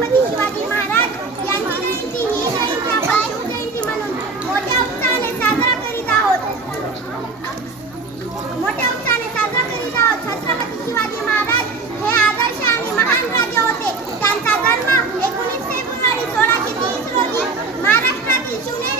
छत्रपती शिवाजी महाराज यांची जयंती ही जयंती आपण शिवजयंती म्हणून मोठ्या उत्साहाने साजरा करीत आहोत. मोठ्या उत्साहाने साजरा करीत आहोत. छत्रपती शिवाजी महाराज हे आदर्श आणि महान राजे होते. त्यांचा जन्म एकोणीस फेब्रुवारी सोळाशे तीस रोजी महाराष्ट्रातील शिवनेरी